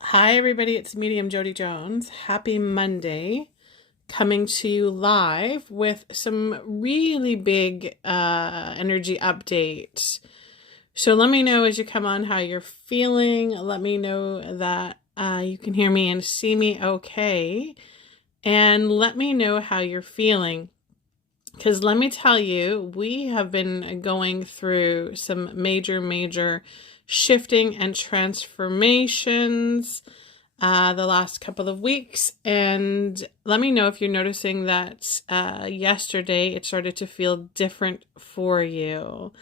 Hi, everybody. It's Medium Jody Jones. Happy Monday. Coming to you live with some really big energy updates. So let me know as you come on how you're feeling. Let me know that you can hear me and see me okay. And let me know how you're feeling. Because let me tell you, we have been going through some major shifting and transformations the last couple of weeks. And let me know if you're noticing that yesterday it started to feel different for you.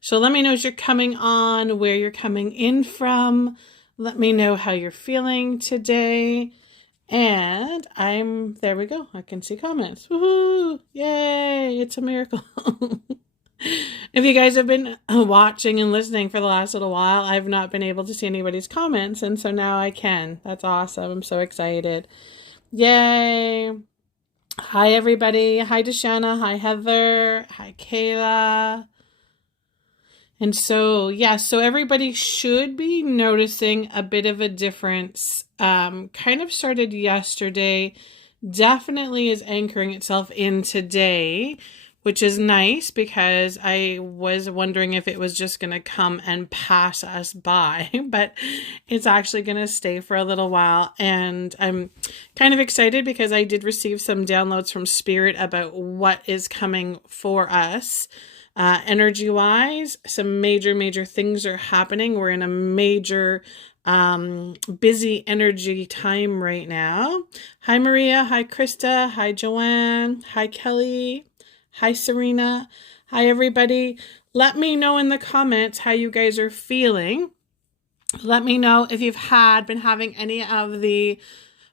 So let me know as you're coming on, where you're coming in from. Let me know how you're feeling today. And there we go. I can see comments. Woohoo! Yay! It's a miracle. If you guys have been watching and listening for the last little while, I've not been able to see anybody's comments, and so now I can. That's awesome. I'm so excited. Yay! Hi, everybody. Hi, Deshanna. Hi, Heather. Hi, Kayla. And so, so everybody should be noticing a bit of a difference. Kind of started yesterday, definitely is anchoring itself in today, which is nice because I was wondering if it was just going to come and pass us by, but it's actually going to stay for a little while. And I'm kind of excited because I did receive some downloads from Spirit about what is coming for us. Energy-wise, some major things are happening. We're in a major busy energy time right now. Hi, Maria. Hi, Krista. Hi, Joanne. Hi, Kelly. Hi, Serena. Hi, everybody. Let me know in the comments how you guys are feeling. Let me know if you've been having any of the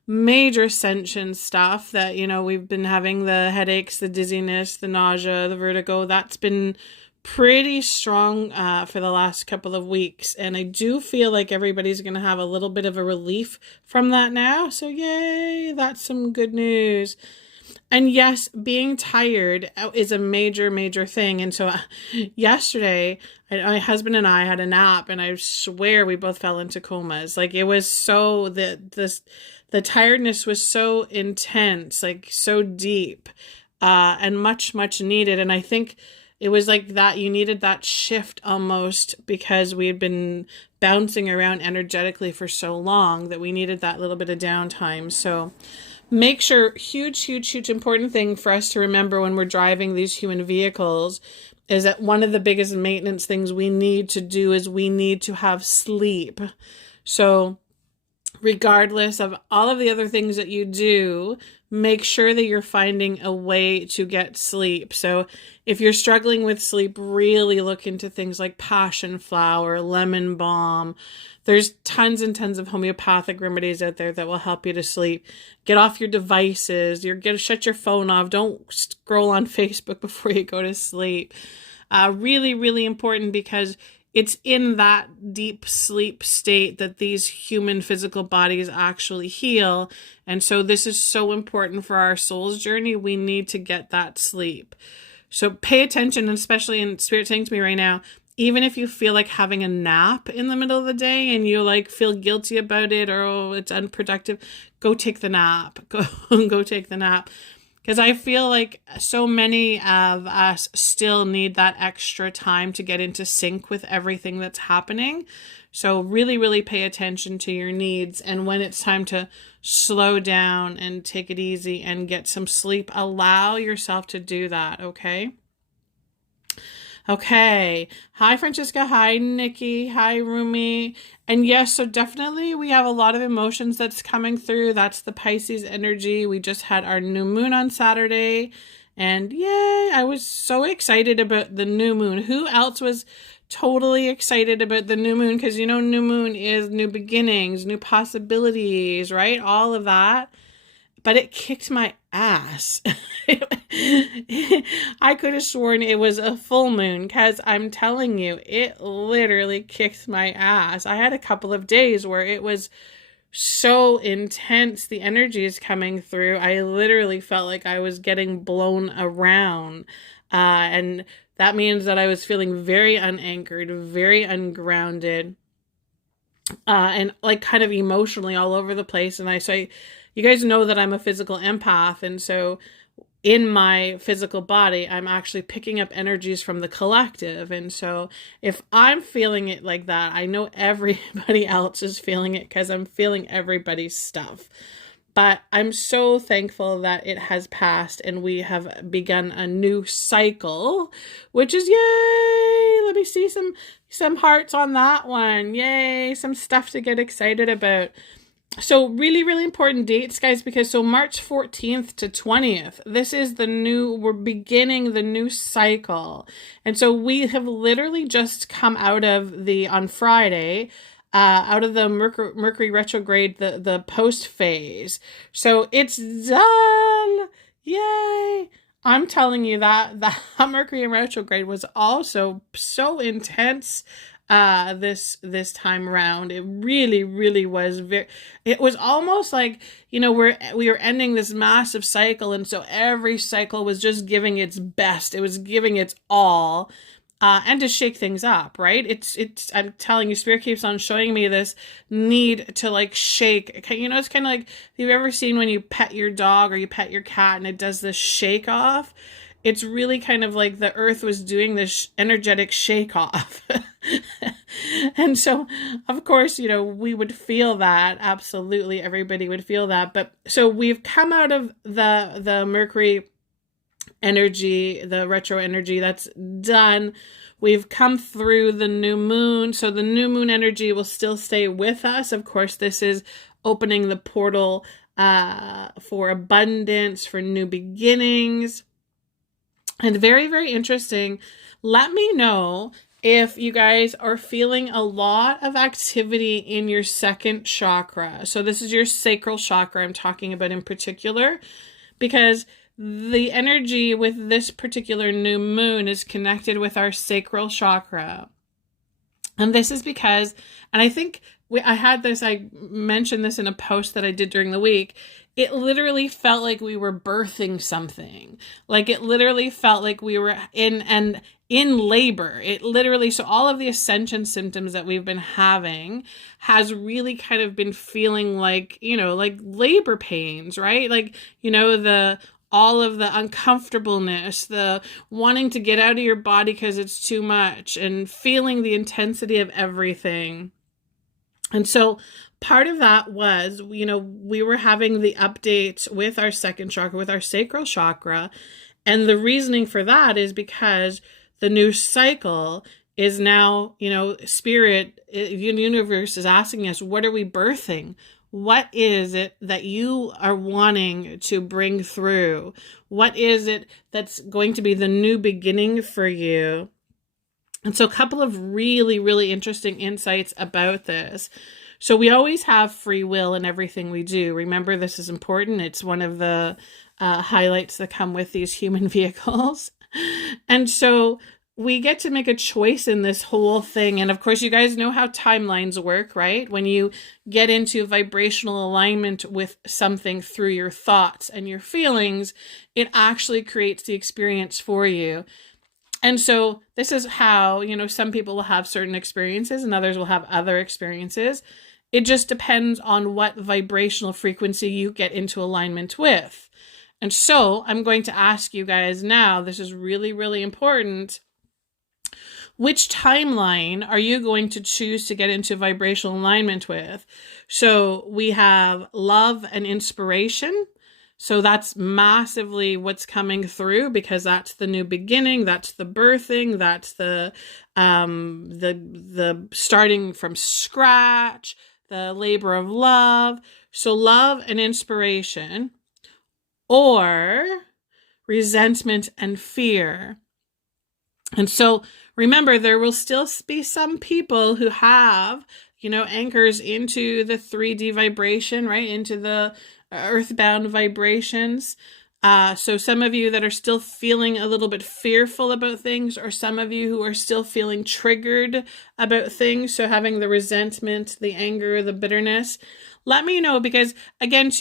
major ascension stuff that, we've been having, the headaches, the dizziness, the nausea, the vertigo. That's been pretty strong for the last couple of weeks. And I do feel like everybody's going to have a little bit of a relief from that now. So yay, that's some good news. And yes, being tired is a major thing. And so yesterday, my husband and I had a nap, and I swear we both fell into comas. Like, it was so, the tiredness was so intense, like so deep, and much needed. And I think it was like that, you needed that shift almost, because we had been bouncing around energetically for so long that we needed that little bit of downtime. So make sure, huge important thing for us to remember when we're driving these human vehicles is that one of the biggest maintenance things we need to do is we need to have sleep. So regardless of all of the other things that you do, make sure that you're finding a way to get sleep. So if you're struggling with sleep, really look into things like passion flower, lemon balm. There's tons and tons of homeopathic remedies out there that will help you to sleep. Get off your devices. Shut your phone off. Don't scroll on Facebook before you go to sleep. Really important, because it's in that deep sleep state that these human physical bodies actually heal. And so this is so important for our soul's journey. We need to get that sleep. So pay attention, and especially in Spirit saying to me right now, even if you feel like having a nap in the middle of the day and you feel guilty about it, or it's unproductive, go take the nap. Go take the nap. Because I feel like so many of us still need that extra time to get into sync with everything that's happening. So really pay attention to your needs. And when it's time to slow down and take it easy and get some sleep, allow yourself to do that, okay? Okay. Hi, Francesca. Hi, Nikki. Hi, Rumi. And yes, so definitely we have a lot of emotions that's coming through. That's the Pisces energy. We just had our new moon on Saturday. And yay, I was so excited about the new moon. Who else was totally excited about the new moon? Because new moon is new beginnings, new possibilities, right? All of that. But it kicked my ass. I could have sworn it was a full moon, because I'm telling you, it literally kicked my ass. I had a couple of days where it was so intense. The energy is coming through. I literally felt like I was getting blown around. And that means that I was feeling very unanchored, very ungrounded. and like kind of emotionally all over the place. And you guys know that I'm a physical empath. And so in my physical body, I'm actually picking up energies from the collective. And so if I'm feeling it like that, I know everybody else is feeling it because I'm feeling everybody's stuff. But I'm so thankful that it has passed and we have begun a new cycle, which is yay! Let me see some hearts on that one. Yay! Some stuff to get excited about. So really, really important dates, guys, because so March 14th to 20th, we're beginning the new cycle. And so we have literally just come out of on Friday, out of the Mercury retrograde, the post phase. So it's done. Yay. I'm telling you that the Mercury retrograde was also so intense this time around. It really, really was it was almost like, we were ending this massive cycle, and so every cycle was just giving its best. It was giving its all. And to shake things up, right? It's, I'm telling you, Spirit keeps on showing me this need to like shake. It's kind of like, have you ever seen when you pet your dog or you pet your cat and it does this shake off? It's really kind of like the earth was doing this energetic shake off. And so, of course, we would feel that. Absolutely. Everybody would feel that. But so we've come out of the Mercury energy, the retro energy, that's done. We've come through the new moon. So the new moon energy will still stay with us. Of course, this is opening the portal for abundance, for new beginnings. And very, very interesting. Let me know if you guys are feeling a lot of activity in your second chakra. So this is your sacral chakra I'm talking about in particular, because the energy with this particular new moon is connected with our sacral chakra. And this is because, and I think I mentioned this in a post that I did during the week. It literally felt like we were birthing something. Like it literally felt like we were in labor. It literally, so all of the ascension symptoms that we've been having has really kind of been feeling like, like labor pains, right? Like, all of the uncomfortableness, the wanting to get out of your body because it's too much, and feeling the intensity of everything. And so part of that was, we were having the update with our second chakra, with our sacral chakra. And the reasoning for that is because the new cycle is now, Spirit, universe is asking us, what are we birthing? What is it that you are wanting to bring through? What is it that's going to be the new beginning for you? And so a couple of really, really interesting insights about this. So we always have free will in everything we do. Remember, this is important. It's one of the highlights that come with these human vehicles. And so we get to make a choice in this whole thing. And of course, you guys know how timelines work, right? When you get into vibrational alignment with something through your thoughts and your feelings, it actually creates the experience for you. And so this is how, some people will have certain experiences and others will have other experiences. It just depends on what vibrational frequency you get into alignment with. And so I'm going to ask you guys now, this is really, really important. Which timeline are you going to choose to get into vibrational alignment with? So we have love and inspiration. So that's massively what's coming through, because that's the new beginning, that's the birthing, that's the starting from scratch, the labor of love. So love and inspiration, or resentment and fear. And so remember, there will still be some people who have, anchors into the 3D vibration, right? Into the earthbound vibrations. So some of you that are still feeling a little bit fearful about things, or some of you who are still feeling triggered about things. So having the resentment, the anger, the bitterness, let me know, because again,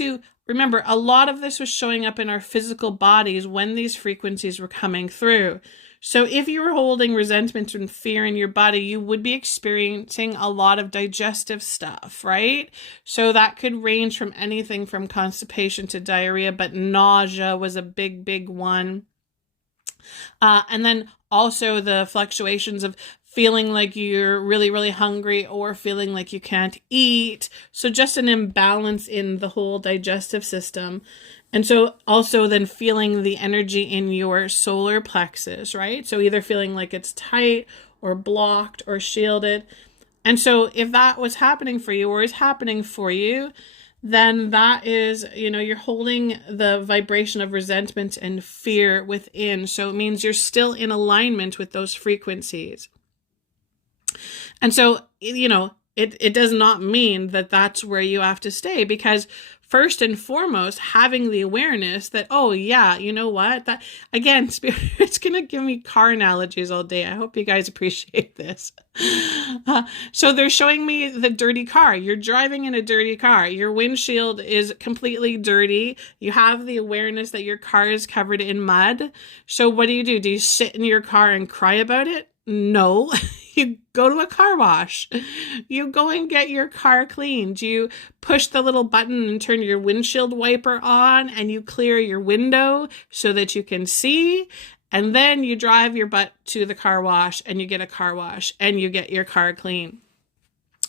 remember, a lot of this was showing up in our physical bodies when these frequencies were coming through. So if you were holding resentment and fear in your body, you would be experiencing a lot of digestive stuff, right? So that could range from anything from constipation to diarrhea, but nausea was a big one. And then also the fluctuations of feeling like you're really hungry or feeling like you can't eat. So just an imbalance in the whole digestive system. And so also then feeling the energy in your solar plexus, right? So either feeling like it's tight or blocked or shielded. And so if that was happening for you or is happening for you, then that is, you're holding the vibration of resentment and fear within. So it means you're still in alignment with those frequencies. And so, it does not mean that that's where you have to stay, because first and foremost, having the awareness that, oh yeah, you know what, that again, Spirit's going to give me car analogies all day. I hope you guys appreciate this. So they're showing me the dirty car. You're driving in a dirty car. Your windshield is completely dirty. You have the awareness that your car is covered in mud. So what do? Do you sit in your car and cry about it? No. You go to a car wash. You go and get your car cleaned. You push the little button and turn your windshield wiper on, and you clear your window so that you can see. And then you drive your butt to the car wash and you get a car wash and you get your car clean.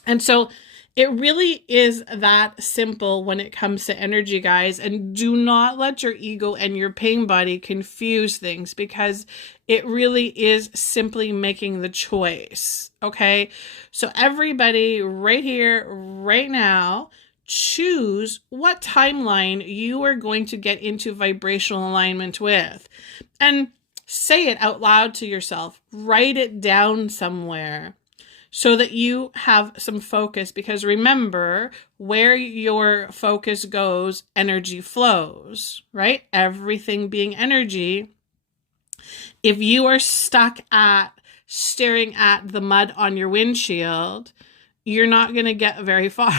And so it really is that simple when it comes to energy, guys. And do not let your ego and your pain body confuse things, because it really is simply making the choice. Okay. So everybody right here, right now, choose what timeline you are going to get into vibrational alignment with. And say it out loud to yourself. Write it down somewhere, so that you have some focus, because remember, where your focus goes, energy flows, right? Everything being energy. If you are stuck at staring at the mud on your windshield, you're not going to get very far.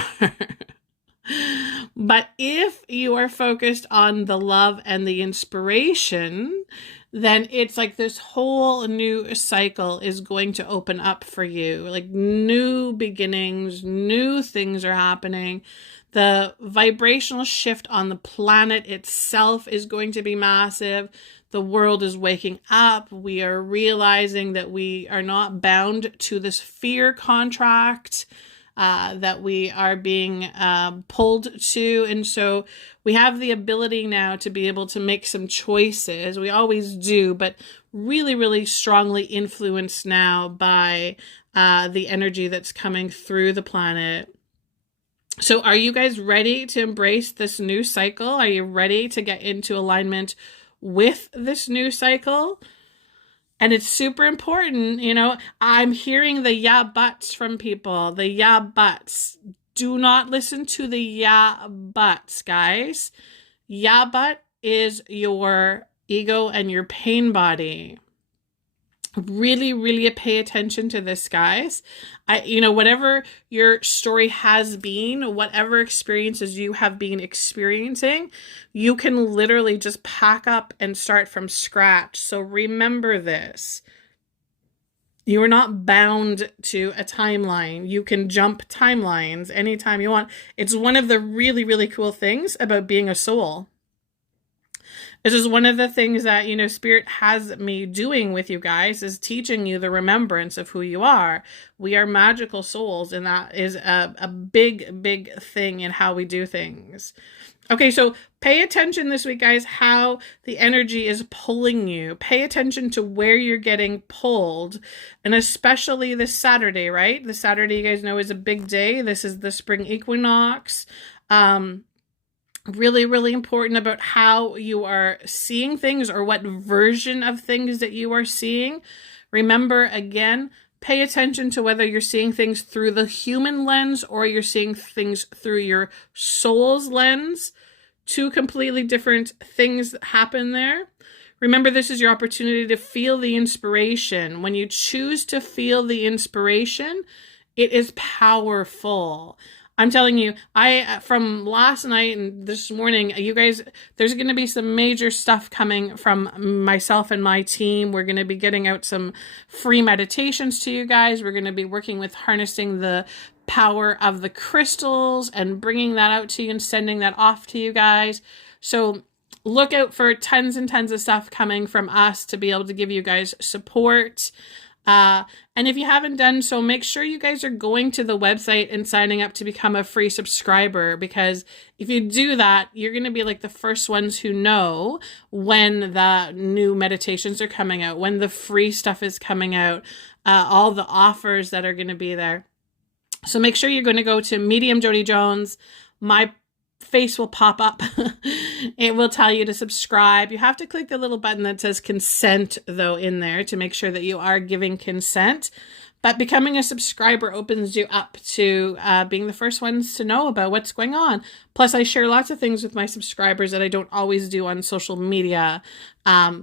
But if you are focused on the love and the inspiration, then it's like this whole new cycle is going to open up for you. Like new beginnings, new things are happening. The vibrational shift on the planet itself is going to be massive. The world is waking up. We are realizing that we are not bound to this fear contract that we are being pulled to. And so we have the ability now to be able to make some choices. We always do, but really strongly influenced now by the energy that's coming through the planet. So are you guys ready to embrace this new cycle? Are you ready to get into alignment with this new cycle? And it's super important, I'm hearing the yeah buts from people, the yeah buts. Do not listen to the yeah buts, guys. Yeah but is your ego and your pain body. Really pay attention to this, guys. Whatever your story has been, whatever experiences you have been experiencing, you can literally just pack up and start from scratch. So remember this. You are not bound to a timeline. You can jump timelines anytime you want. It's one of the really cool things about being a soul. This is one of the things that, Spirit has me doing with you guys, is teaching you the remembrance of who you are. We are magical souls, and that is a big thing in how we do things. Okay, so pay attention this week, guys, how the energy is pulling you. Pay attention to where you're getting pulled, and especially this Saturday, right? The Saturday, you guys know, is a big day. This is the spring equinox. Really important about how you are seeing things, or what version of things that you are seeing. Remember, again, pay attention to whether you're seeing things through the human lens or you're seeing things through your soul's lens. Two completely different things that happen there. Remember, this is your opportunity to feel the inspiration. When you choose to feel the inspiration, it is powerful. I'm telling you, from last night and this morning, you guys, there's going to be some major stuff coming from myself and my team. We're going to be getting out some free meditations to you guys. We're going to be working with harnessing the power of the crystals and bringing that out to you and sending that off to you guys. So look out for tons and tons of stuff coming from us to be able to give you guys support. And if you haven't done so, make sure you guys are going to the website and signing up to become a free subscriber, because if you do that, you're going to be like the first ones who know when the new meditations are coming out, when the free stuff is coming out, all the offers that are going to be there. So make sure you're going to go to Medium Jody Jones. My face will pop up. It will tell you to subscribe. You have to click the little button that says consent, though, in there to make sure that you are giving consent. But becoming a subscriber opens you up to being the first ones to know about what's going on. Plus, I share lots of things with my subscribers that I don't always do on social media.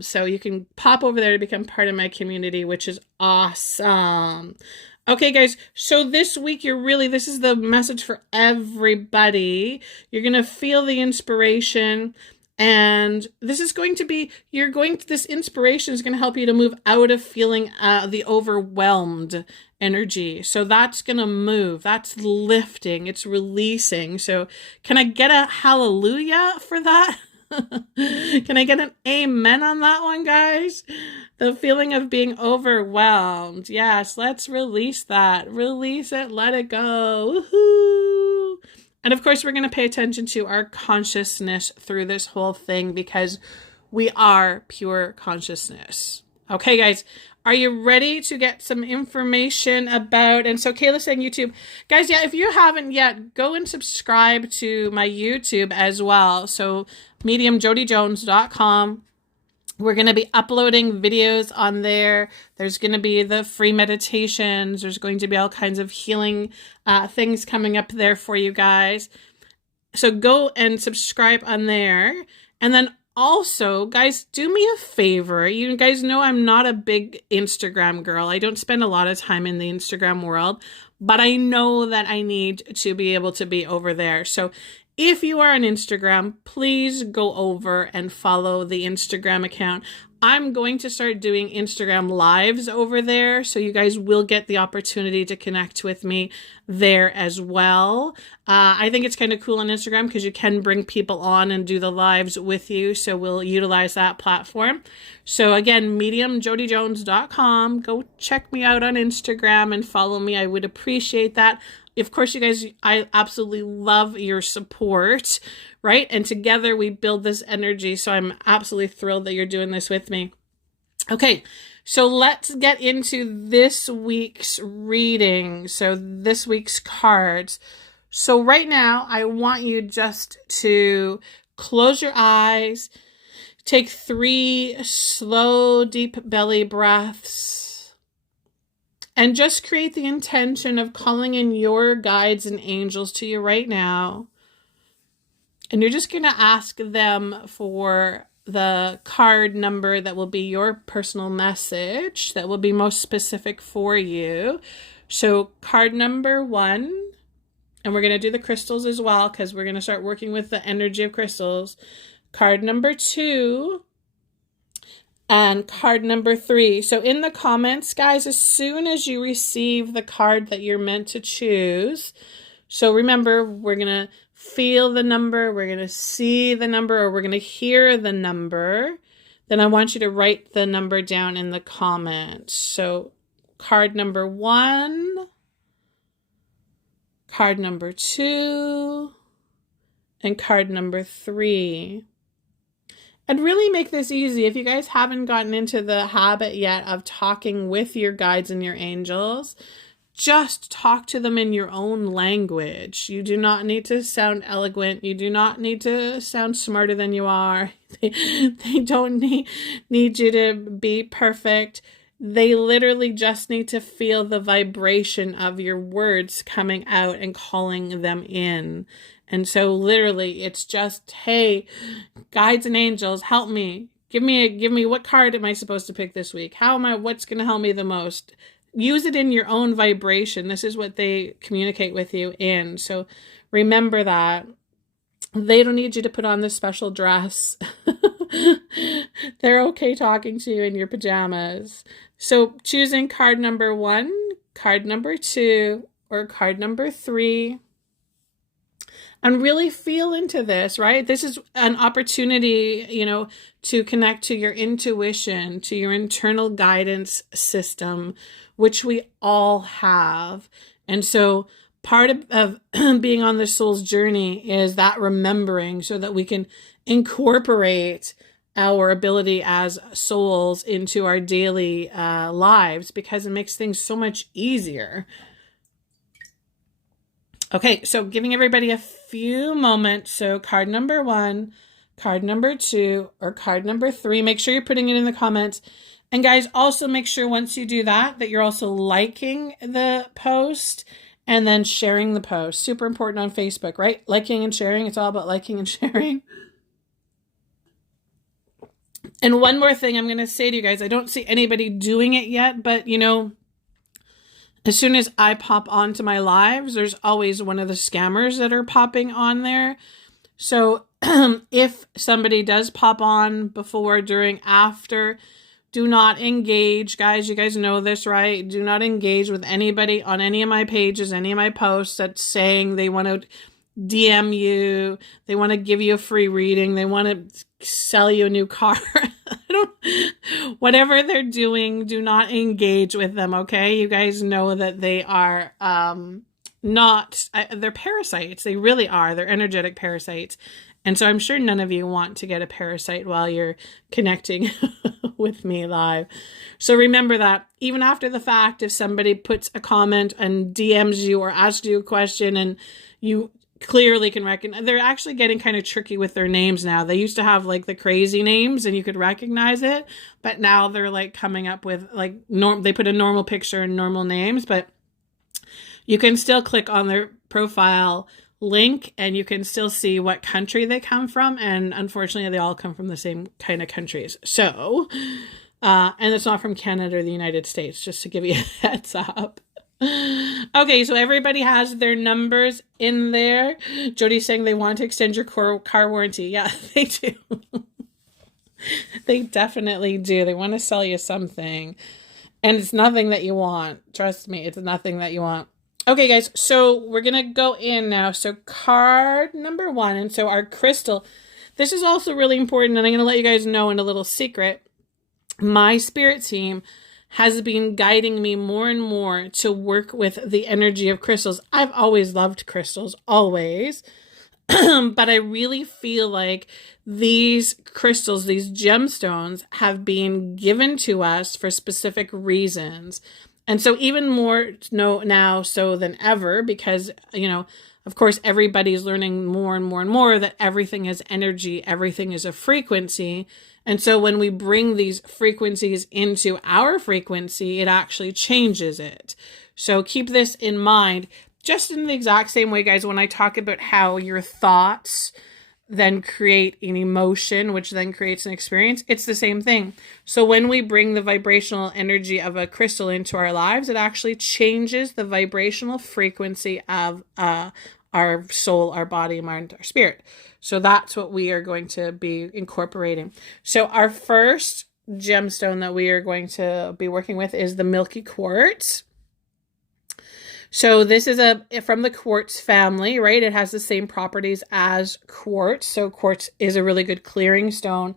So you can pop over there to become part of my community, which is awesome. Okay, guys, so this week this is the message for everybody. You're going to feel the inspiration, and this inspiration is going to help you to move out of feeling the overwhelmed energy. So that's going to move. That's lifting. It's releasing. So can I get a hallelujah for that? Can I get an amen on that one, guys? The feeling of being overwhelmed. Yes, let's release that. Release it. Let it go. Woohoo! And of course, we're going to pay attention to our consciousness through this whole thing, because we are pure consciousness. Okay, guys, are you ready to get some information about, and so Kayla's saying YouTube. Guys, yeah, if you haven't yet, go and subscribe to my YouTube as well. So mediumjodyjones.com. We're going to be uploading videos on there. There's going to be the free meditations. There's going to be all kinds of healing things coming up there for you guys. So go and subscribe on there. And then also, guys, do me a favor. You guys know I'm not a big Instagram girl. I don't spend a lot of time in the Instagram world, but I know that I need to be able to be over there. So if you are on Instagram, please go over and follow the Instagram account. I'm going to start doing Instagram lives over there, so you guys will get the opportunity to connect with me there as well. I think it's kind of cool on Instagram because you can bring people on and do the lives with you, so we'll utilize that platform. So again, mediumjodyjones.com. Go check me out on Instagram and follow me. I would appreciate that. Of course, you guys, I absolutely love your support, right? And together we build this energy. So I'm absolutely thrilled that you're doing this with me. Okay, so let's get into this week's reading. So this week's cards. So right now, I want you just to close your eyes, take 3 slow, deep belly breaths, and just create the intention of calling in your guides and angels to you right now. And you're just going to ask them for the card number that will be your personal message, that will be most specific for you. So card number 1, and we're going to do the crystals as well, because we're going to start working with the energy of crystals. Card number 2. And card number 3. So in the comments, guys, as soon as you receive the card that you're meant to choose, so remember, we're going to feel the number, we're going to see the number, or we're going to hear the number, then I want you to write the number down in the comments. So card number 1, card number 2, and card number 3. And really make this easy. If you guys haven't gotten into the habit yet of talking with your guides and your angels, just talk to them in your own language. You do not need to sound eloquent. You do not need to sound smarter than you are. They don't need you to be perfect. They literally just need to feel the vibration of your words coming out and calling them in. And so literally it's just, hey, guides and angels, help me. Give me what card am I supposed to pick this week? What's going to help me the most? use it in your own vibration. This is what they communicate with you in. So remember that. They don't need you to put on this special dress. They're okay talking to you in your pajamas. So choosing card number 1, card number 2, or card number 3. And really feel into this, right? This is an opportunity, to connect to your intuition, to your internal guidance system, which we all have. And so part of being on the soul's journey is that remembering, so that we can incorporate our ability as souls into our daily lives, because it makes things so much easier. Okay, so giving everybody a few moments. So card number 1, card number 2, or card number 3. Make sure you're putting it in the comments. And guys, also make sure once you do that you're also liking the post and then sharing the post. Super important on Facebook, right? Liking and sharing. It's all about liking and sharing. And one more thing I'm going to say to you guys. I don't see anybody doing it yet, but as soon as I pop onto my lives, there's always one of the scammers that are popping on there. So if somebody does pop on before, during, after, do not engage. Guys, you guys know this, right? Do not engage with anybody on any of my pages, any of my posts that's saying they want to DM you, they want to give you a free reading, they want to sell you a new car. Whatever they're doing, do not engage with them, okay? You guys know that they are they're parasites. They really are. They're energetic parasites. And so I'm sure none of you want to get a parasite while you're connecting with me live. So remember that even after the fact, if somebody puts a comment and DMs you or asks you a question and you clearly can recognize, they're actually getting kind of tricky with their names now. They used to have like the crazy names and you could recognize it, but now they're like coming up with like they put a normal picture and normal names, but you can still click on their profile link and you can still see what country they come from, and unfortunately they all come from the same kind of countries. So and it's not from Canada or the United States, just to give you a heads up. Okay, so everybody has their numbers in there. Jody's saying they want to extend your car warranty. Yeah, they do. They definitely do. They want to sell you something. And it's nothing that you want. Trust me, it's nothing that you want. Okay, guys, so we're going to go in now. So card number 1. And so our crystal. This is also really important, and I'm going to let you guys know in a little secret. My spirit team has been guiding me more and more to work with the energy of crystals. I've always loved crystals, always. But I really feel like these crystals, these gemstones, have been given to us for specific reasons. And so even more now so than ever, because, of course, everybody's learning more and more and more that everything is energy, everything is a frequency. And so when we bring these frequencies into our frequency, it actually changes it. So keep this in mind, just in the exact same way, guys, when I talk about how your thoughts then create an emotion, which then creates an experience, it's the same thing. So when we bring the vibrational energy of a crystal into our lives, it actually changes the vibrational frequency of our soul, our body, mind, our spirit. So that's what we are going to be incorporating. So our first gemstone that we are going to be working with is the Milky Quartz. So this is from the quartz family, right? It has the same properties as quartz. So quartz is a really good clearing stone.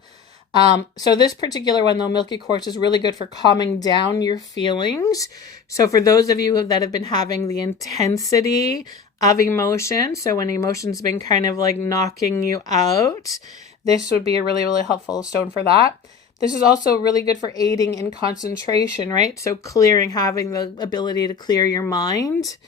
So this particular one, though, Milky Quartz, is really good for calming down your feelings. So for those of you that have been having the intensity of emotion, so when emotion's been kind of like knocking you out, this would be a really, really helpful stone for that. This is also really good for aiding in concentration, right? So clearing, having the ability to clear your mind.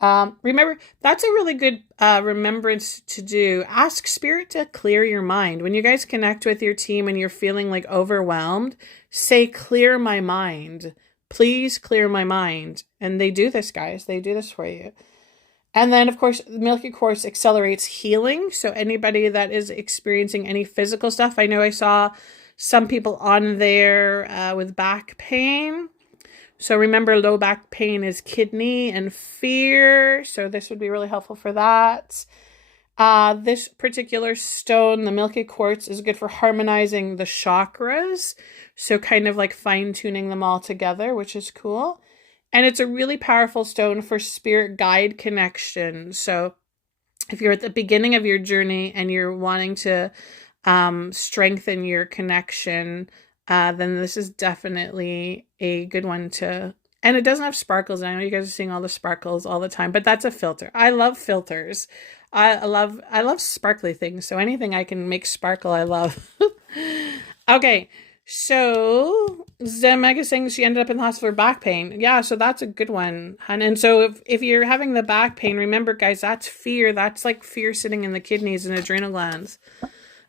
Remember, that's a really good remembrance to do. Ask spirit to clear your mind. When you guys connect with your team and you're feeling like overwhelmed, say, clear my mind. Please clear my mind. And they do this, guys. They do this for you. And then, of course, Milky Quartz accelerates healing. So anybody that is experiencing any physical stuff, I know I saw some people on there with back pain. So remember, low back pain is kidney and fear. So this would be really helpful for that. This particular stone, the Milky Quartz, is good for harmonizing the chakras. So kind of like fine-tuning them all together, which is cool. And it's a really powerful stone for spirit guide connection. So if you're at the beginning of your journey and you're wanting to strengthen your connection, then this is definitely a good one to... And it doesn't have sparkles. I know you guys are seeing all the sparkles all the time, but that's a filter. I love filters. I love sparkly things. So anything I can make sparkle, I love. Okay. So Zemega saying she ended up in the hospital for back pain. Yeah, so that's a good one, hun. And so if you're having the back pain, remember, guys, that's fear. That's like fear sitting in the kidneys and adrenal glands.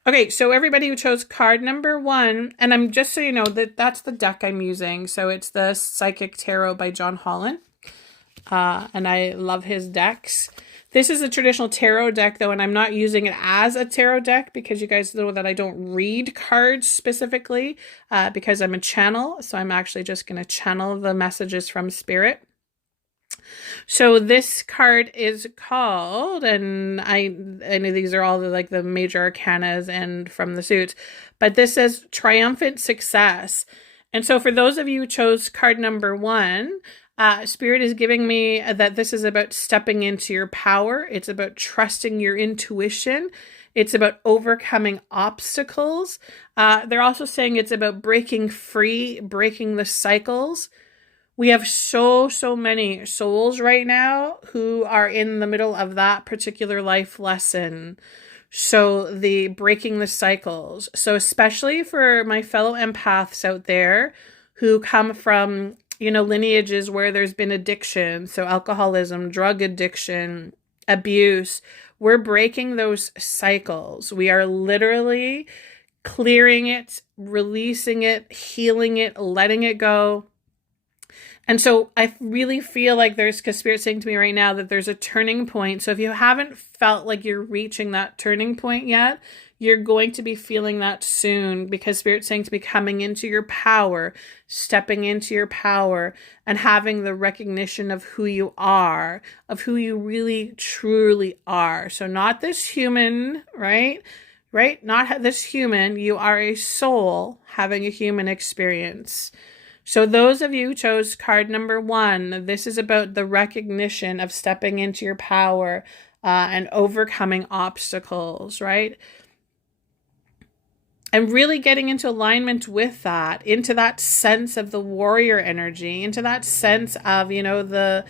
Okay, so everybody who chose card number 1, and I'm just so you know that's the deck I'm using. So it's the Psychic Tarot by John Holland. And I love his decks. This is a traditional tarot deck, though, and I'm not using it as a tarot deck because you guys know that I don't read cards specifically because I'm a channel. So I'm actually just going to channel the messages from Spirit. So this card is called, and I know these are all the major arcanas and from the suits, but this says Triumphant Success. And so for those of you who chose card number 1, Spirit is giving me that this is about stepping into your power. It's about trusting your intuition. It's about overcoming obstacles. They're also saying it's about breaking free, breaking the cycles. We have so many souls right now who are in the middle of that particular life lesson. So the breaking the cycles. So especially for my fellow empaths out there who come from, lineages where there's been addiction. So alcoholism, drug addiction, abuse. We're breaking those cycles. We are literally clearing it, releasing it, healing it, letting it go. And so I really feel like because Spirit's saying to me right now that there's a turning point. So if you haven't felt like you're reaching that turning point yet, you're going to be feeling that soon because Spirit's saying to me coming into your power, stepping into your power, and having the recognition of who you are, of who you really truly are. So not this human, right? Not this human. You are a soul having a human experience. So those of you who chose card number 1, this is about the recognition of stepping into your power and overcoming obstacles, right? And really getting into alignment with that, into that sense of the warrior energy, into that sense of, that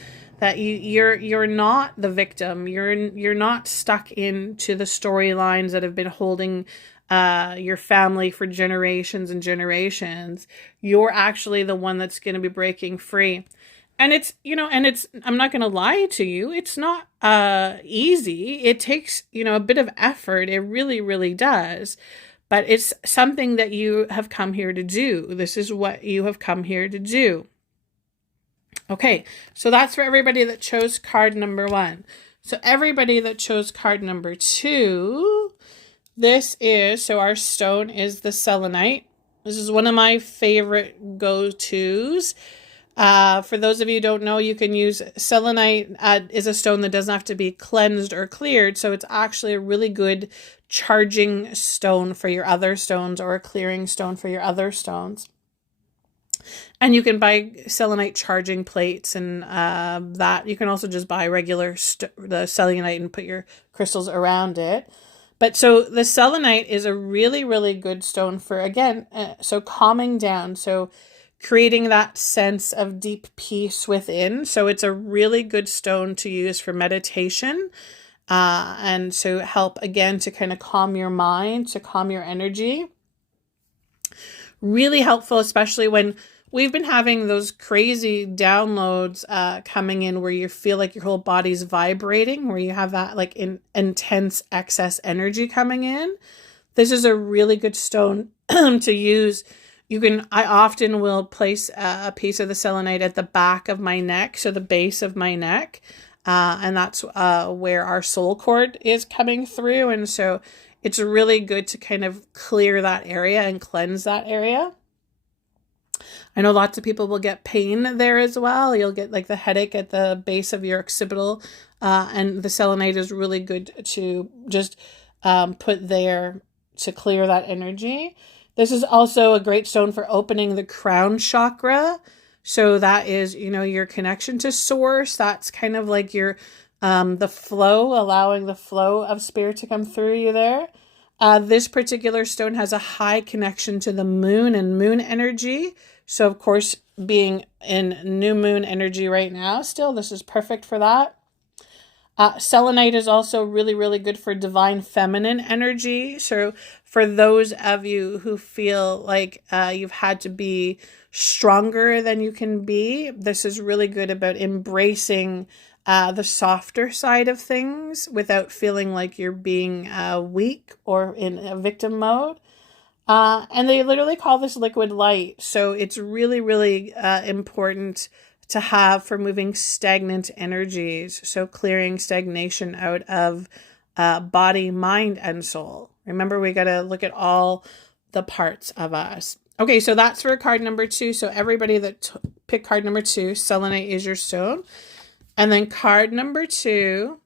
you're not the victim. You're not stuck into the storylines that have been holding your family for generations and generations. You're actually the one that's going to be breaking free. And I'm not going to lie to you. It's not easy. It takes, a bit of effort. It really, really does. But it's something that you have come here to do. This is what you have come here to do. Okay, so that's for everybody that chose card number 1. So everybody that chose card number 2, our stone is the selenite. This is one of my favorite go-tos. For those of you who don't know, you can use selenite is a stone that doesn't have to be cleansed or cleared. So it's actually a really good charging stone for your other stones or a clearing stone for your other stones. And you can buy selenite charging plates and that. You can also just buy regular the selenite and put your crystals around it. But so the selenite is a really, really good stone for, again, so calming down. So creating that sense of deep peace within. So it's a really good stone to use for meditation. And so help, again, to kind of calm your mind, to calm your energy. Really helpful, especially when we've been having those crazy downloads coming in where you feel like your whole body's vibrating, where you have that intense excess energy coming in. This is a really good stone to use. I often will place a piece of the selenite at the back of my neck, so the base of my neck, and that's where our soul cord is coming through. And so it's really good to kind of clear that area and cleanse that area. I know lots of people will get pain there as well. You'll get like the headache at the base of your occipital. And the selenite is really good to just put there to clear that energy. This is also a great stone for opening the crown chakra. So that is, your connection to source. That's kind of like your, the flow, allowing the flow of spirit to come through you there. This particular stone has a high connection to the moon and moon energy. So of course, being in new moon energy right now, still, this is perfect for that. Selenite is also really, really good for divine feminine energy. So for those of you who feel like you've had to be stronger than you can be, this is really good about embracing the softer side of things without feeling like you're being weak or in a victim mode. And they literally call this liquid light. So it's really, really important to have for moving stagnant energies. So clearing stagnation out of body, mind, and soul. Remember, we got to look at all the parts of us. Okay, so that's for card number 2. So everybody that picked card number 2, selenite is your stone. And then card number 2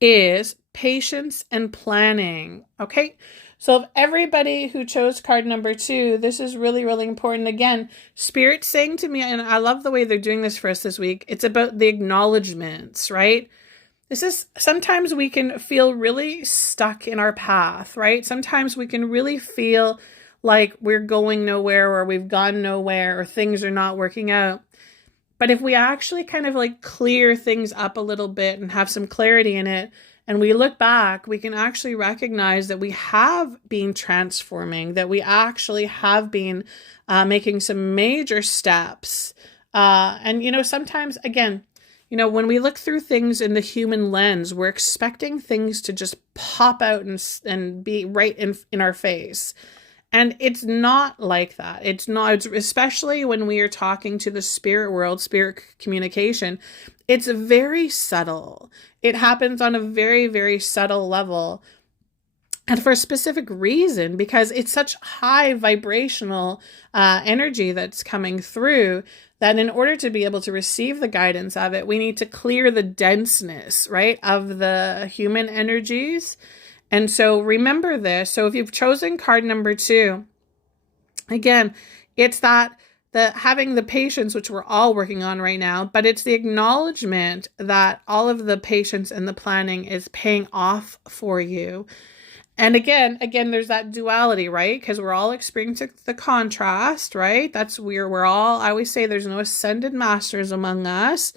is patience and planning. Okay, so of everybody who chose card number 2, this is really, really important. Again, Spirit's saying to me, and I love the way they're doing this for us this week, it's about the acknowledgements, right? This is, sometimes we can feel really stuck in our path, right? Sometimes we can really feel like we're going nowhere or we've gone nowhere or things are not working out. But if we actually kind of like clear things up a little bit and have some clarity in it, and we look back, we can actually recognize that we have been transforming, that we actually have been making some major steps. And, sometimes, again, when we look through things in the human lens, we're expecting things to just pop out and be right in our face. And it's not like that. It's not, especially when we are talking to the spirit world, spirit communication, it's very subtle. It happens on a very, very subtle level. And for a specific reason, because it's such high vibrational energy that's coming through, that in order to be able to receive the guidance of it, we need to clear the denseness, right, of the human energies. And so remember this. So if you've chosen card number 2, again, it's that having the patience, which we're all working on right now, but it's the acknowledgement that all of the patience and the planning is paying off for you. And again, there's that duality, right? Because we're all experiencing the contrast, right? That's we're all, I always say there's no ascended masters among us.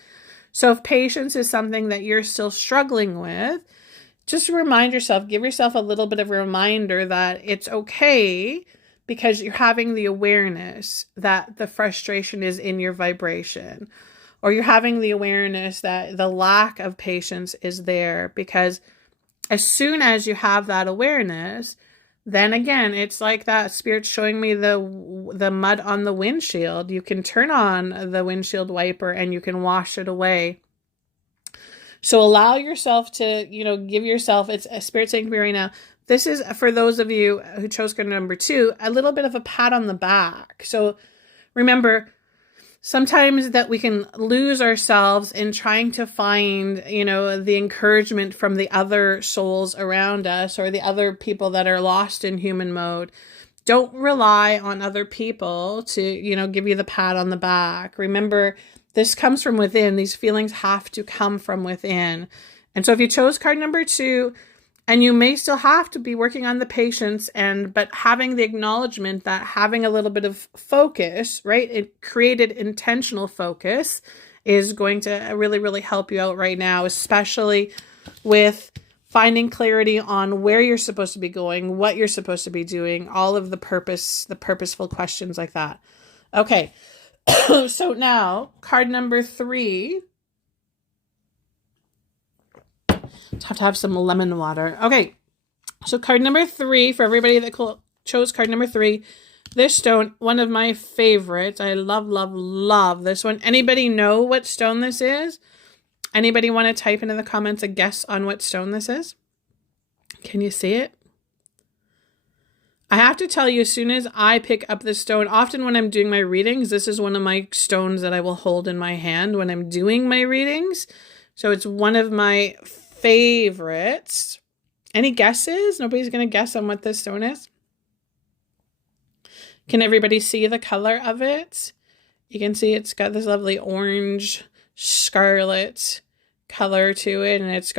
So if patience is something that you're still struggling with, just remind yourself, give yourself a little bit of a reminder that it's okay, because you're having the awareness that the frustration is in your vibration, or you're having the awareness that the lack of patience is there. Because as soon as you have that awareness, then again, it's like that Spirit showing me the mud on the windshield. You can turn on the windshield wiper and you can wash it away. So allow yourself to, give yourself, it's a Spirit saying to me right now, this is for those of you who chose card number 2, a little bit of a pat on the back. So remember, sometimes that we can lose ourselves in trying to find, the encouragement from the other souls around us or the other people that are lost in human mode. Don't rely on other people to, give you the pat on the back. Remember, this comes from within. These feelings have to come from within. And so if you chose card number 2, and you may still have to be working on the patience, but having the acknowledgement that having a little bit of focus, right? It created intentional focus is going to really, really help you out right now, especially with finding clarity on where you're supposed to be going, what you're supposed to be doing, all of the purposeful questions like that. Okay. So now card number 3, have to have some lemon water. Okay, so card number 3, for everybody that chose card number 3, this stone, one of my favorites. I love, love, love this one. Anybody know what stone this is? Anybody want to type into the comments a guess on what stone this is? Can you see it? I have to tell you, as soon as I pick up this stone, often when I'm doing my readings, this is one of my stones that I will hold in my hand when I'm doing my readings. So it's one of my favorites. Any guesses? Nobody's going to guess on what this stone is? Can everybody see the color of it? You can see it's got this lovely orange, scarlet color to it, and it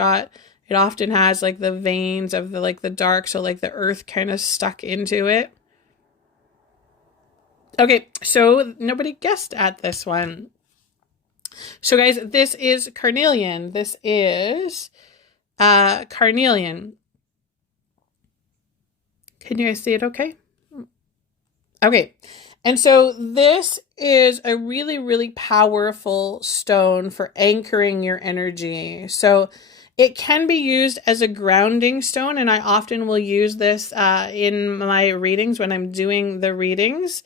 often has like the veins of the dark, so like the earth kind of stuck into it. Okay, so nobody guessed at this one. So guys, this is carnelian. This is carnelian. Can you guys see it okay? Okay, and so this is a really, really powerful stone for anchoring your energy. So it can be used as a grounding stone, and I often will use this in my readings when I'm doing the readings.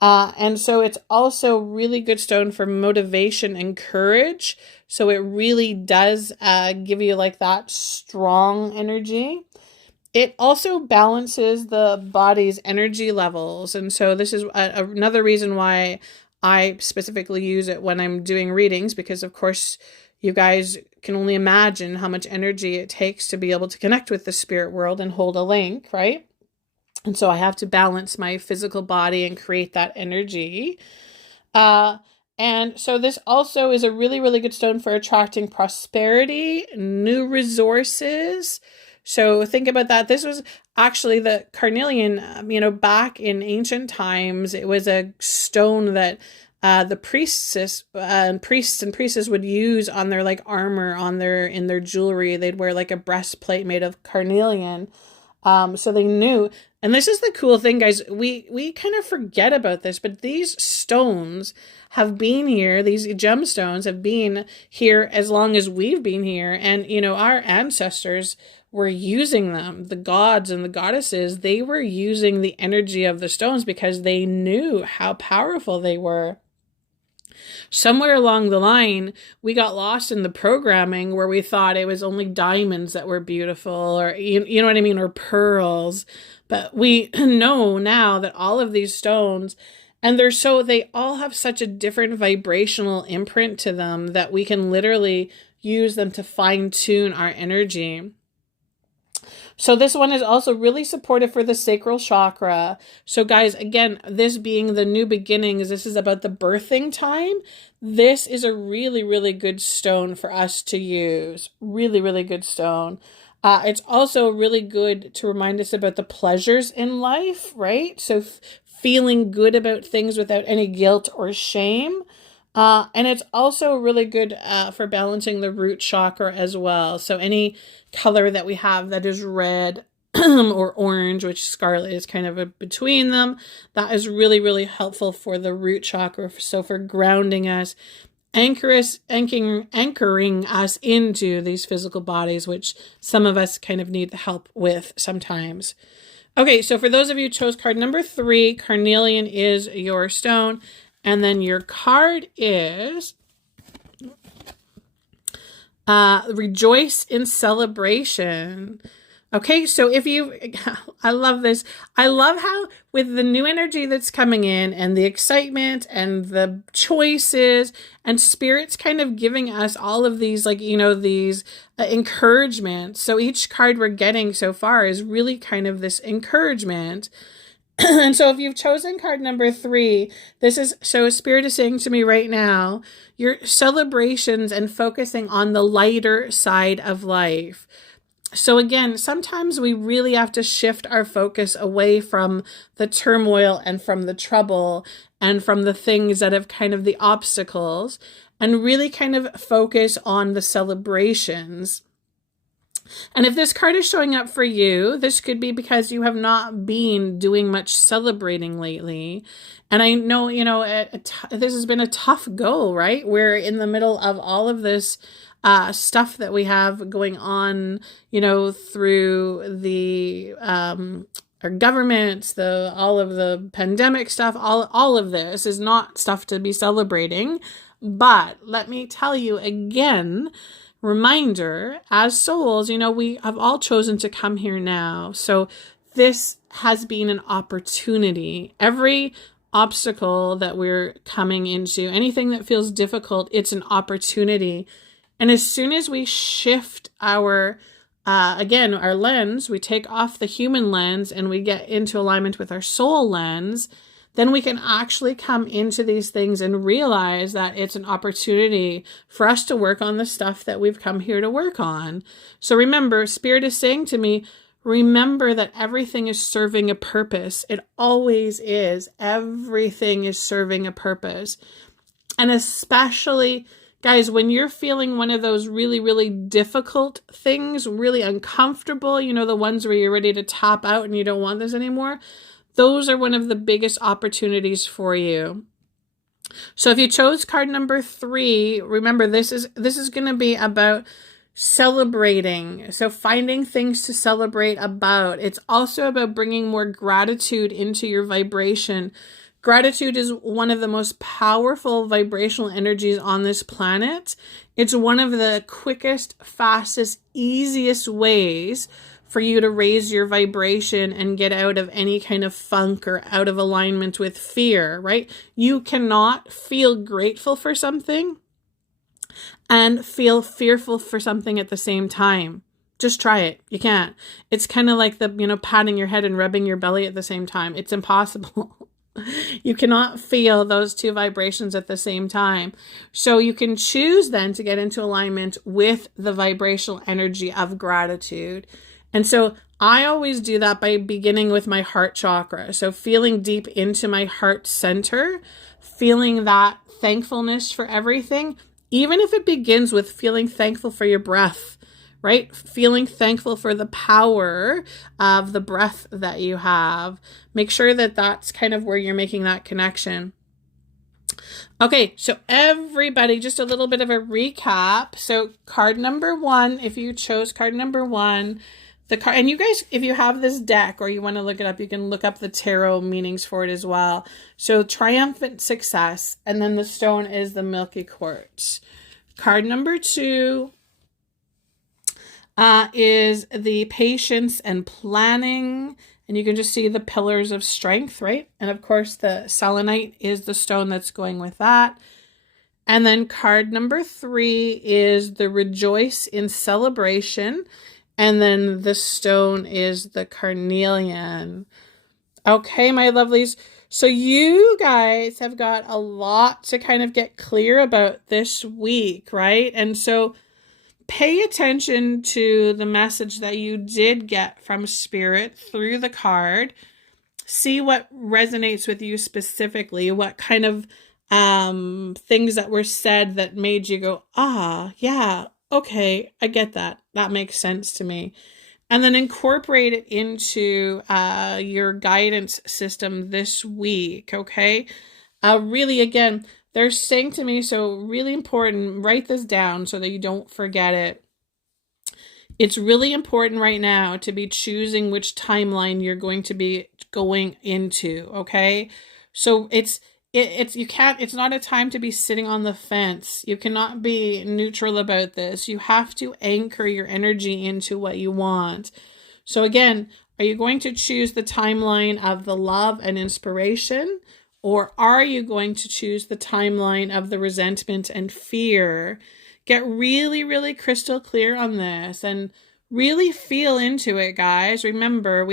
And so it's also really good stone for motivation and courage. So it really does give you like that strong energy. It also balances the body's energy levels. And so this is another reason why I specifically use it when I'm doing readings, because of course you guys can only imagine how much energy it takes to be able to connect with the spirit world and hold a link, right? And so I have to balance my physical body and create that energy. And so this also is a really, really good stone for attracting prosperity, new resources. So think about that. This was actually the carnelian, back in ancient times, it was a stone that the priests and priestesses would use on their like armor, in their jewelry. They'd wear like a breastplate made of carnelian. So they knew, and this is the cool thing, guys, we kind of forget about this, but these stones have been here, these gemstones have been here as long as we've been here. And, our ancestors were using them. The gods and the goddesses, they were using the energy of the stones because they knew how powerful they were. Somewhere along the line, we got lost in the programming where we thought it was only diamonds that were beautiful, or you know what I mean, or pearls. But we know now that all of these stones, and they all have such a different vibrational imprint to them that we can literally use them to fine tune our energy. So this one is also really supportive for the sacral chakra. So guys, again, this being the new beginnings, this is about the birthing time. This is a really, really good stone for us to use. Really, really good stone. It's also really good to remind us about the pleasures in life, right? So feeling good about things without any guilt or shame. And it's also really good for balancing the root chakra as well. So any color that we have that is red or orange, which scarlet is kind of between them, that is really, really helpful for the root chakra. So for grounding us, anchoring us into these physical bodies, which some of us kind of need the help with sometimes. Okay, so for those of you who chose card number 3, carnelian is your stone. And then your card is rejoice in celebration. Okay, so I love this. I love how with the new energy that's coming in and the excitement and the choices and spirits kind of giving us all of these, these encouragements. So each card we're getting so far is really kind of this encouragement. And so if you've chosen card number 3, Spirit is saying to me right now, your celebrations and focusing on the lighter side of life. So again, sometimes we really have to shift our focus away from the turmoil and from the trouble and from the things that have kind of the obstacles, and really kind of focus on the celebrations. And if this card is showing up for you, this could be because you have not been doing much celebrating lately. And I know, this has been a tough go, right? We're in the middle of all of this stuff that we have going on, through the our governments, all of the pandemic stuff. All of this is not stuff to be celebrating. But let me tell you again, reminder, as souls, we have all chosen to come here now. So this has been an opportunity. Every obstacle that we're coming into, anything that feels difficult, it's an opportunity. And as soon as we shift our lens, we take off the human lens and we get into alignment with our soul lens, then we can actually come into these things and realize that it's an opportunity for us to work on the stuff that we've come here to work on. So remember, Spirit is saying to me, remember that everything is serving a purpose. It always is. Everything is serving a purpose. And especially, guys, when you're feeling one of those really, really difficult things, really uncomfortable, the ones where you're ready to tap out and you don't want this anymore, those are one of the biggest opportunities for you. So if you chose card number 3, remember this is going to be about celebrating. So finding things to celebrate about. It's also about bringing more gratitude into your vibration. Gratitude is one of the most powerful vibrational energies on this planet. It's one of the quickest, fastest, easiest ways for you to raise your vibration and get out of any kind of funk or out of alignment with fear, right? You cannot feel grateful for something and feel fearful for something at the same time. Just try it. You can't. It's kind of like patting your head and rubbing your belly at the same time. It's impossible. You cannot feel those two vibrations at the same time. So you can choose then to get into alignment with the vibrational energy of gratitude. And so I always do that by beginning with my heart chakra. So feeling deep into my heart center, feeling that thankfulness for everything, even if it begins with feeling thankful for your breath, right? Feeling thankful for the power of the breath that you have. Make sure that that's kind of where you're making that connection. Okay, so everybody, just a little bit of a recap. So card number 1, if you chose card number 1, and you guys, if you have this deck or you want to look it up, you can look up the tarot meanings for it as well. So triumphant success, and then the stone is the Milky Quartz. Card number 2 is the patience and planning, and you can just see the pillars of strength, right? And of course, the selenite is the stone that's going with that. And then card number 3 is the rejoice in celebration. And then the stone is the Carnelian. Okay, my lovelies. So you guys have got a lot to kind of get clear about this week, right? And so pay attention to the message that you did get from Spirit through the card. See what resonates with you specifically, what kind of things that were said that made you go, yeah, okay, I get that. That makes sense to me. And then incorporate it into your guidance system this week, okay? Really, again, they're saying to me, so really important, write this down so that you don't forget it. It's really important right now to be choosing which timeline you're going to be going into, okay? So it's not a time to be sitting on the fence. You cannot be neutral about this. You have to anchor your energy into what you want. So again, are you going to choose the timeline of the love and inspiration? Or are you going to choose the timeline of the resentment and fear? Get really, really crystal clear on this and really feel into it, guys. Remember,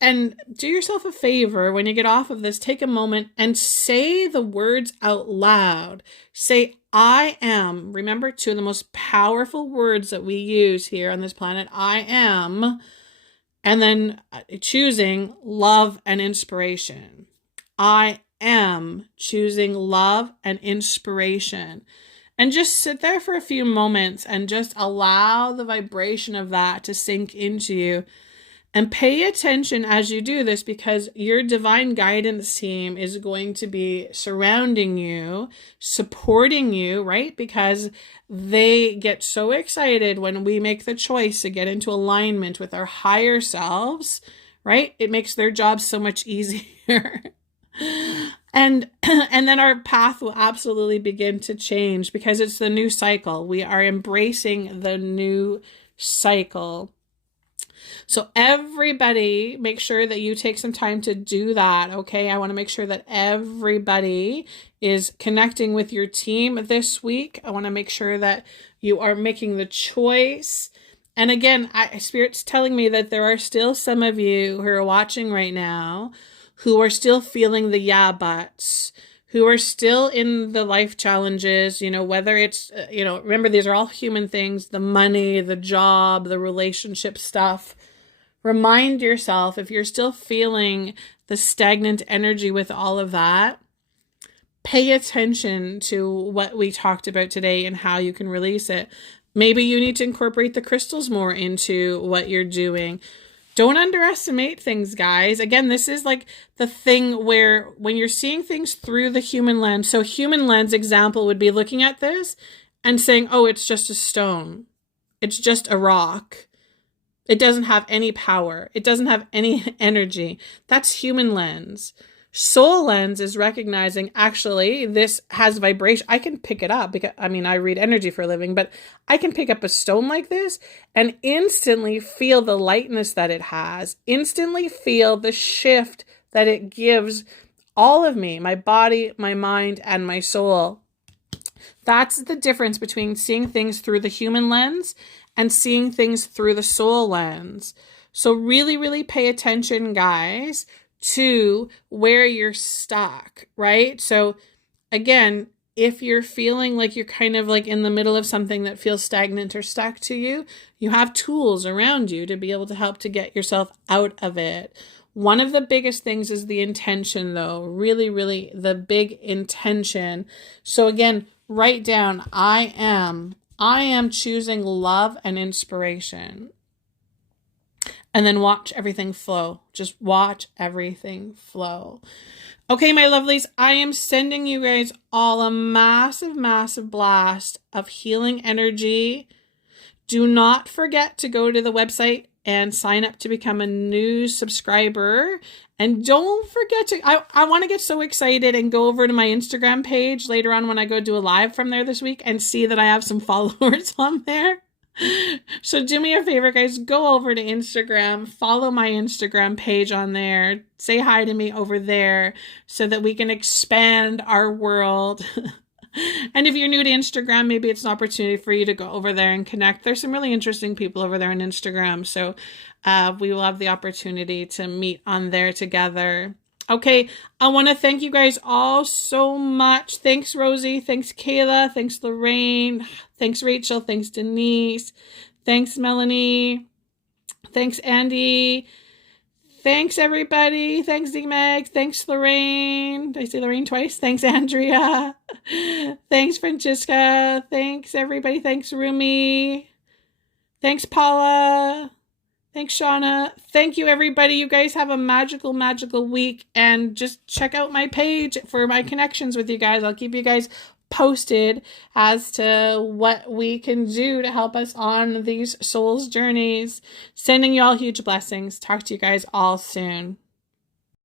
and do yourself a favor when you get off of this, take a moment and say the words out loud. Say, I am. Remember, 2 of the most powerful words that we use here on this planet, I am. And then choosing love and inspiration. I am choosing love and inspiration. And just sit there for a few moments and just allow the vibration of that to sink into you. And pay attention as you do this, because your divine guidance team is going to be surrounding you, supporting you, right? Because they get so excited when we make the choice to get into alignment with our higher selves, right? It makes their job so much easier. And then our path will absolutely begin to change because it's the new cycle. We are embracing the new cycle. So everybody, make sure that you take some time to do that, okay? I want to make sure that everybody is connecting with your team this week. I want to make sure that you are making the choice. And again, Spirit's telling me that there are still some of you who are watching right now who are still feeling the yeah buts, who are still in the life challenges, whether it's, remember, these are all human things, the money, the job, the relationship stuff. Remind yourself, if you're still feeling the stagnant energy with all of that, pay attention to what we talked about today and how you can release it. Maybe you need to incorporate the crystals more into what you're doing. Don't underestimate things, guys. Again, this is like the thing where when you're seeing things through the human lens, so human lens example would be looking at this and saying, oh, it's just a stone. It's just a rock. It doesn't have any power. It doesn't have any energy. That's human lens. Soul lens is recognizing, actually, this has vibration. I can pick it up because, I read energy for a living, but I can pick up a stone like this and instantly feel the lightness that it has, instantly feel the shift that it gives all of me, my body, my mind, and my soul. That's the difference between seeing things through the human lens and seeing things through the soul lens. So really, really pay attention, guys, to where you're stuck, right? So again, if you're feeling like you're kind of like in the middle of something that feels stagnant or stuck to you, you have tools around you to be able to help to get yourself out of it. One of the biggest things is the intention, though. Really, really the big intention. So again, write down, I am choosing love and inspiration. And then watch everything flow. Just watch everything flow. Okay, my lovelies, I am sending you guys all a massive, massive blast of healing energy. Do not forget to go to the website and sign up to become a new subscriber. And don't forget to, I want to get so excited and go over to my Instagram page later on when I go do a live from there this week and see that I have some followers on there. So do me a favor, guys, go over to Instagram, follow my Instagram page on there, say hi to me over there so that we can expand our world. And if you're new to Instagram, maybe it's an opportunity for you to go over there and connect. There's some really interesting people over there on Instagram. So we will have the opportunity to meet on there together. Okay, I want to thank you guys all so much. Thanks, Rosie. Thanks, Kayla. Thanks, Lorraine. Thanks, Rachel. Thanks, Denise. Thanks, Melanie. Thanks, Andy. Thanks, everybody. Thanks, D-Meg. Thanks, Lorraine. Did I say Lorraine twice? Thanks, Andrea. Thanks, Francisca. Thanks, everybody. Thanks, Rumi. Thanks, Paula. Thanks, Shauna. Thank you, everybody. You guys have a magical, magical week. And just check out my page for my connections with you guys. I'll keep you guys posted as to what we can do to help us on these souls journeys. Sending you all huge blessings. Talk to you guys all soon.